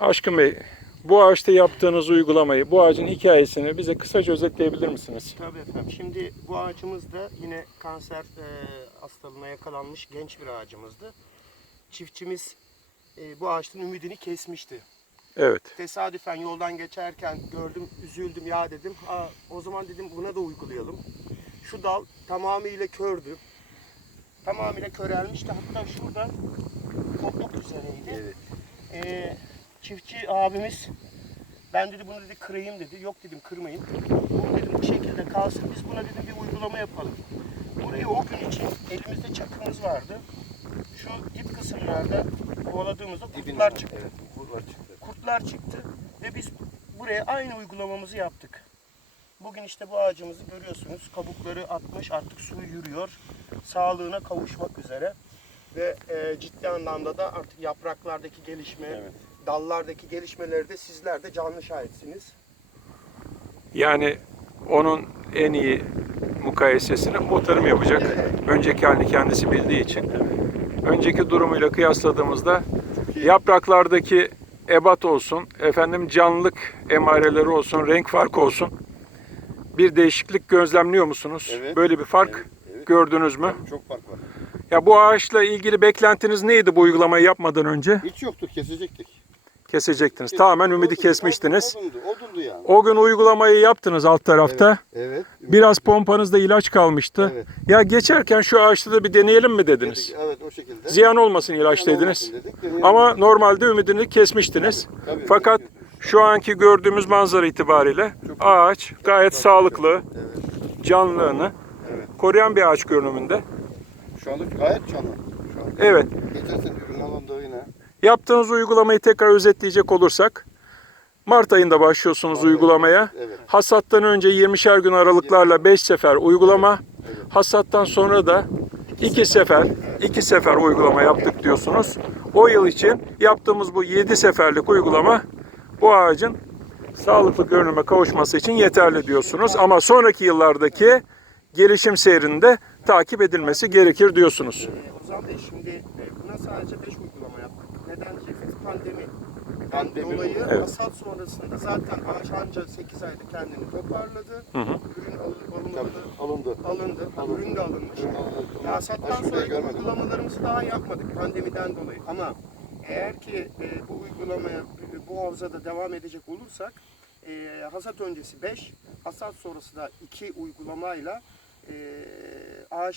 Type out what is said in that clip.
Aşkın Bey, bu ağaçta yaptığınız uygulamayı, bu ağacın hikayesini bize kısaca özetleyebilir misiniz? Tabii efendim. Şimdi bu ağacımız da yine kanser e, hastalığına yakalanmış genç bir ağacımızdı. Çiftçimiz e, bu ağaçtan ümidini kesmişti. Evet. Tesadüfen yoldan geçerken gördüm, üzüldüm ya dedim. Ha, o zaman dedim buna da uygulayalım. Şu dal tamamıyla kördü. Tamamıyla körelmişti. Hatta şurada kopukluk üzereydi. Ee, çiftçi abimiz ben dedi bunu dedi kırayım dedi. Yok dedim kırmayın. Bu dedim bu şekilde kalsın. Biz buna dedim bir uygulama yapalım. Burayı o gün için elimizde çakımız vardı. Şu dip kısımlarda kovaladığımızda kurtlar çıktı Evet, kurtlar çıktı. kurtlar çıktı ve biz buraya aynı uygulamamızı yaptık. Bugün işte bu ağacımızı görüyorsunuz. Kabukları atmış artık suyu yürüyor. Sağlığına kavuşmak üzere. Ve e, ciddi anlamda da artık yapraklardaki gelişme, Evet. dallardaki gelişmeleri de sizler de canlı şahitsiniz. Yani onun en iyi mukayesesini muhtarım yapacak. Önceki halini kendisi bildiği için. Önceki durumuyla kıyasladığımızda yapraklardaki ebat olsun, efendim canlılık emareleri olsun, renk farkı olsun. Bir değişiklik gözlemliyor musunuz? Evet. Böyle bir fark Evet, evet. gördünüz mü? Çok fark. Ya bu ağaçla ilgili beklentiniz neydi bu uygulamayı yapmadan önce? Hiç yoktur, kesecektik. Kesecektiniz. Tamamen ümidi Odundu, kesmiştiniz. Odundu, odundu yani. O gün uygulamayı yaptınız alt tarafta. Evet. Biraz pompanızda ilaç kalmıştı. Evet. Ya geçerken şu ağaçta da bir deneyelim mi dediniz? Dedik, Evet, o şekilde. Ziyan olmasın ilaç Ziyan dediniz. olmasın dedik, Ama normalde ümidini kesmiştiniz. Tabii, Fakat tabii. şu anki gördüğümüz manzara itibariyle ağaç gayet sağlıklı, Evet, canlılığını evet. koruyan bir ağaç görünümünde. Şu anda gayet canlı. Şu an. Evet. Sene ürün alındı yine. Yaptığınız uygulamayı tekrar özetleyecek olursak Mart ayında başlıyorsunuz Mart uygulamaya. evet. Hasattan önce 20'şer gün aralıklarla 5 sefer uygulama. Evet. Hasattan sonra da 2 sefer, 2 sefer uygulama yaptık diyorsunuz. O yıl için yaptığımız bu 7 seferlik uygulama bu ağacın sağlıklı görünüme kavuşması için yeterli diyorsunuz. Ama sonraki yıllardaki gelişim seyrinde takip edilmesi gerekir diyorsunuz. Ee, Ozan Bey şimdi e, buna sadece 5 uygulama yaptık. Neden diyeceksiniz? Pandemi. Pandemi dolayı oldu. Evet. hasat sonrasında zaten ağaç anca 8 ayda kendini toparladı. hı. Ürün alın- Tabii, alınmadı. alındı. alındı. Alındı. Ürün de alınmış. Ürün alındı. Ya Hasattan Aşırı sonraki görmedim. uygulamalarımızı daha yapmadık pandemiden dolayı. Ama eğer ki e, bu uygulamaya bu havzada devam edecek olursak e, hasat öncesi 5, hasat sonrası da 2 uygulamayla e, ağaç